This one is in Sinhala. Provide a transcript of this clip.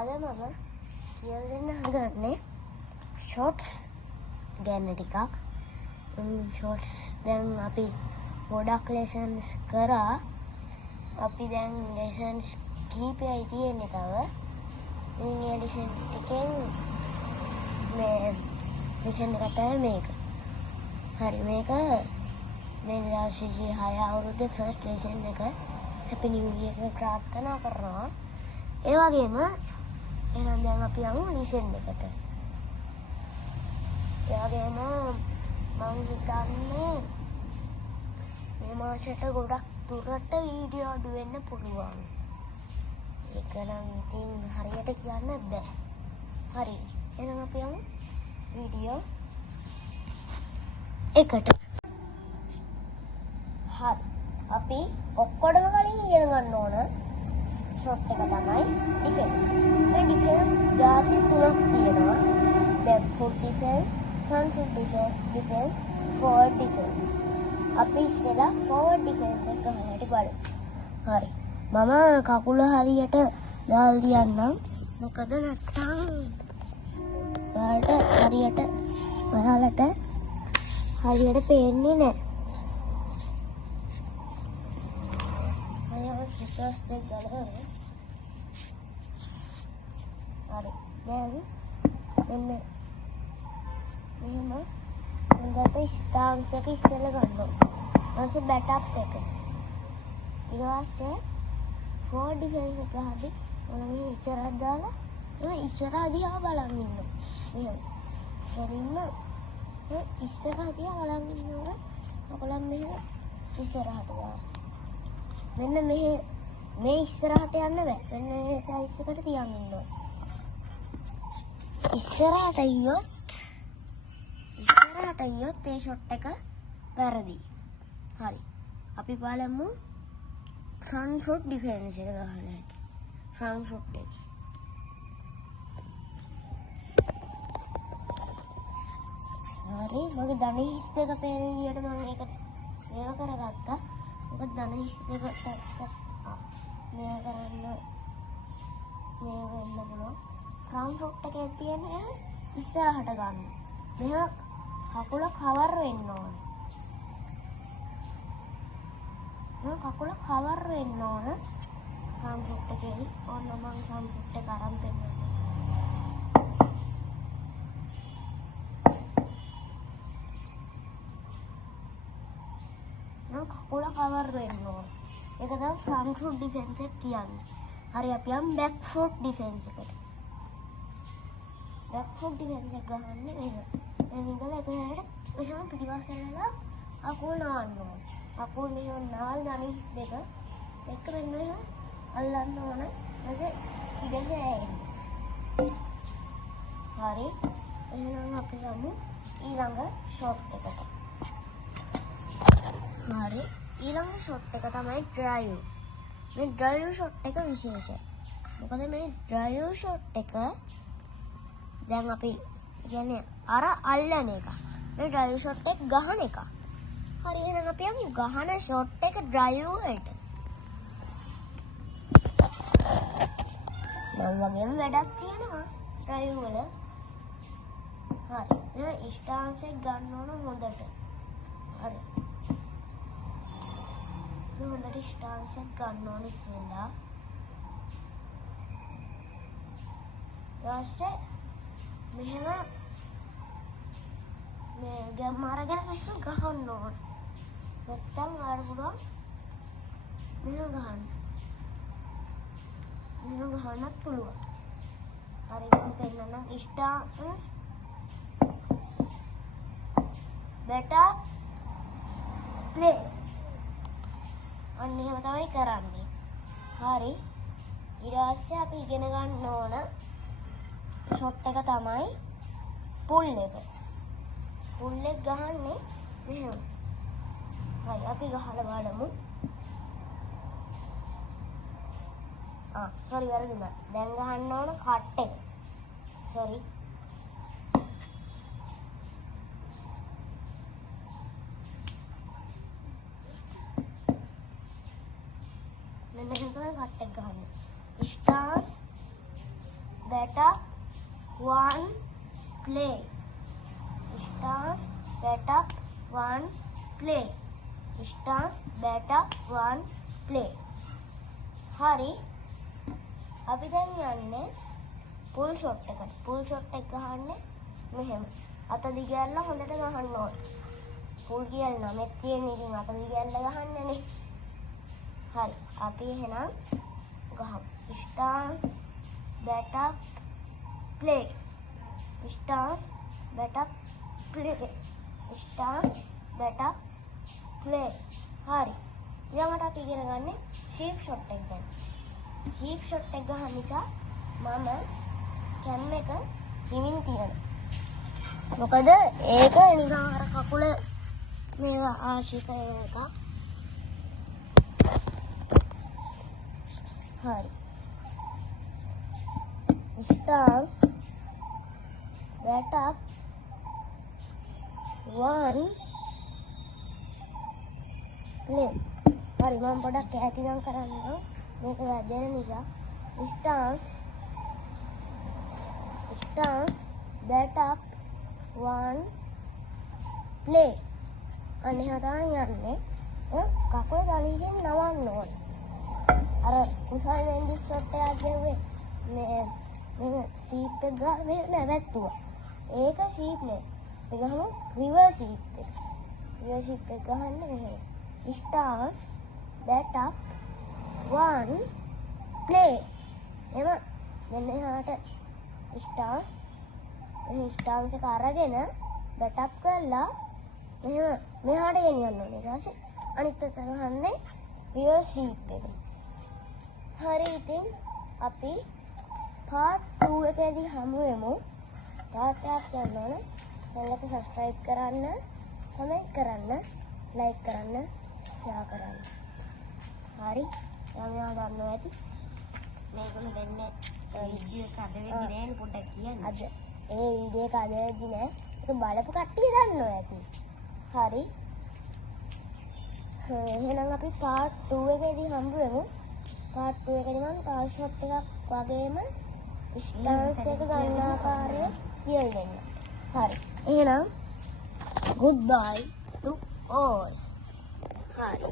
අද මම කියලා දෙන්න හදන්නේ ෂොට්ස් ගැන ටිකක්. ෂොට්ස් දැන් අපි ගොඩක් ලෙසන්ස් කරා. අපි දැන් ලෙසන්ස් කීපයයි තියෙන්නේ තව. මේ ලෙසන් එකෙන් මේ ලෙසන් එක තමයි මේක. හරි මේක මේ 2026 අවුරුද්දේ ෆස්ට් ලෙසන් එක. හැපි නිව් ඉයර් එක ප්‍රාර්ථනා කරනවා. ඒ වගේම එහෙනම් දැන් අපි යමු ලෙසන් එකට. ඒ වගේම මම හිතන්නේ මේ මාසෙට ගොඩක් දුරට වීඩියෝ අඩු වෙන්න පුළුවන්. ඒක නම් ඉතින් හරියට කියන්න බෑ. හරි. එහෙනම් අපි යමු වීඩියෝ එකට. හරි. අපි ඔක්කොටම කලින් ඉගෙන ගන්න ඕන ෂොට් එක තමයි ඩිෆෙන්ස්. මේ ඩිෆෙන්ස් ಜಾති තුනක් තියෙනවා. Back foot defence, front foot defence, forward defence. අපි ඉස්සෙල්ලා ෆෝවර්ඩ් ඩිෆෙන්ස් එක ගන්නට බලමු. හරි. මම කකුල හරියට දාලා තියන්නම්. මොකද නැත්තම් ඔයාලට හරියට පේන්නේ නැහැ. අයව ස්ටිකර්ස් දෙක ගලවන්න. හරි. දැන් මෙන්න මෙහෙම හොඳට ස්ටාන්ස් එක ඉස්සෙල්ලා ගන්නවා. ඊට පස්සේ බැට් අප් එක. ඊට පස්සේ ෆෝර් ඩිෆෙන්ස් එක හරි ඔන්න මේ ඉස්සරහට දාලා මේ ඉස්සරහ දිහා බලන් ඉන්නවා. මෙහෙම. හරිම ඉස්සරහ දිහා බලන් ඉන්නවා. ඔයගොල්ලන් මෙහෙම ඉස්සරහට දාලා. මෙන්න මේ ඉස්සරහට යන්න බෑ. මෙන්න මේ සයිස් එකට තියන් ඉන්නවා. ඉස්සරහට ගියොත් ඒ ෂොට් එක වැරදි. හරි. අපි බලමු ෆ්‍රන්ට් ෆුට් ඩිෆෙන්ස් එක ගහලා. ෆ්‍රන්ට් ෆුට් එක. හරි. මගේ ධනහිස් දෙක පේන විදියට මම ඒක මේව කරගත්තා. මොකද ධනහිස් දෙකට මේව කරන්න මේව වෙන්න පුළුවන්. ෆ්‍රන්ට් ෆුට් එකේ තියෙන ඉස්සරහට ගන්න. මෙහෙම කකුල කවර් වෙන්න ඕන. කකුල කවර් වෙන්න ඕන. ෆ්‍රන්ට් ෆුට් එකේ ඕන මම ෆ්‍රන්ට් ෆුට් එක අරන් පෙන්නනවා. කකුල කවර් වෙන්න ඕන. ඒක තමයි ෆ්‍රන්ට් ෆුට් ඩිෆෙන්ස් එක කියන්නේ. හරි අපි යමු බැක් ෆුට් ඩිෆෙන්ස් එකට. බැක් ෆුට් ඩිෆෙන්ස් එක ගහන්නේ එහෙම. එනිකල එක හැරෙට මෙහෙම පිටිපස්සෙන්ලා කකුල් නාන්න ඕන. කකුල් මෙහෙම නාල් ධනිස් දෙක එක මෙන්න මෙහෙම අල්ලන්න ඕන. ඊට ඉඳලා හරි. එහෙනම් අපි යමු ඊළඟ ෂොට් එකට. හරි. ඊළඟ ෂොට් එක තමයි ඩ්‍රයිව්. මේ ඩ්‍රයිව් ෂොට් එක විශේෂයි. මොකද මේ ඩ්‍රයිව් ෂොට් එක දැන් අපි කියන්නේ අර අල්ලන එක. මේ ඩ්‍රයිව් ෂොට් එක ගහන එක. හරි එහෙනම් අපි යමු ගහන ෂොට් එක ඩ්‍රයිව් වලට. දැන් වගේම වැඩක් තියෙනවා ඩ්‍රයිව් වල. හරි. මේ ස්ටාන්ස් එක ගන්න ඕන හොඳට. හරි. හොඳට ස්ටාන්ස් එක ගන්න ඕන ඉස්සෙල්ලා. ඊපස්සේ මෙහෙම මේ ගම් අරගෙන මෙහෙම ගහන්න ඕන. නැත්තම් ආර පුළුවන් මෙහෙම ගහන්න. මෙහෙම ගහන්නත් පුළුවන්. හරි මම පෙන්නන්නම් ස්ටාන්ස් බෙටර් ප්ලේ. අන්න එහෙම තමයි කරන්නේ. හරි. ඊට පස්සේ අපි ඉගෙන ගන්න ඕන ෂොට් එක තමයි පුල් එක. පුල් එක ගහන්නේ මෙහෙම. හරි අපි ගහලා බලමු. සෝරි වැරදුනා. දැන් ගහන්න ඕන කට් එක. සෝරි. මෙන්න මෙහෙම තමයි කට් එක ගහන්නේ. Stars 1 play. Stance, bat up, 1 play. Stance, bat up, 1 play. හරි. අපි දැන් යන්නේ පුල් ෂොට් එකට. පුල් ෂොට් එක ගහන්නේ මෙහෙම. අත දිගහැරලා හොඳට ගහන්න ඕනේ. පුල් කියලා නමක් තියෙන ඉතින් අත දිගහැරලා ගහන්නනේ. හරි. අපි එහෙනම් ගහමු. Stance, bat up, play. Stance, bat up, play. Stance, bat up, play. හරි. ඊළඟට අපි ඉගෙන ගන්නේ ෂීප් ෂොට් එක ගැන. ෂීප් ෂොට් එක ගහන නිසා මම කැම් එක හිමින් තියනවා. මොකද ඒක නිකන් අර කකුල මේවා ආශික එකක්. හරි. Stance, bat up, 1 play. හරි මම පොඩක් ඈති නම් කරන්නම්. මේක වැදෙන නිසා. Stance, bat up, 1 play. අනේ හදාන් යන්නේ. කකුල තනියෙන් නවන්න ඕනේ. අර කුසල් වෙන්ඩිස් ෂොට් එකක් ගැහුවේ මේ ෂීප් එක ගාවේ නැවැත්තුවා. ඒක ෂීප් නේ. ඒක ගහමු රිවර්ස් ෂීප් එක. රිවර්ස් ෂීප් එක ගහන්න මෙහෙම. Stance, bat up, 1 play. එම මෙන්න එහාට ස්ටාන්ස් එක අරගෙන bat up කරලා මෙහෙම මෙහාට ගෙනියන්න ඕනේ. ඊට පස්සේ අනිත් පැත්ත ගහන්නේ රිවර්ස් ෂීප් එක. හරි ඉතින් අපි part 2 එකේදී හමු වෙමු. තාත්තත් යන්න ඕන. channel එක subscribe කරන්න, comment කරන්න, like කරන්න, share කරන්න. හරි. ඔයාලා දන්නවා ඇති. මේගොල්ලෝ දෙන්නේ වීඩියෝ එක අද වෙන්නේ නෑනේ පොඩ්ඩක් කියන්න. අද ඒ වීඩියෝ එක අද වෙන්නේ නෑ. ඒක බලපු කට්ටිය දන්නවා ඇති. හරි. එහෙනම් අපි part 2 එකේදී හම්බ වෙමු. part 2 එකේදී මම car shot එකක් වගේම stance එක ගන්න ආකාරය කියලා දෙන්න. හරි. එහෙනම් goodbye to all. හරි.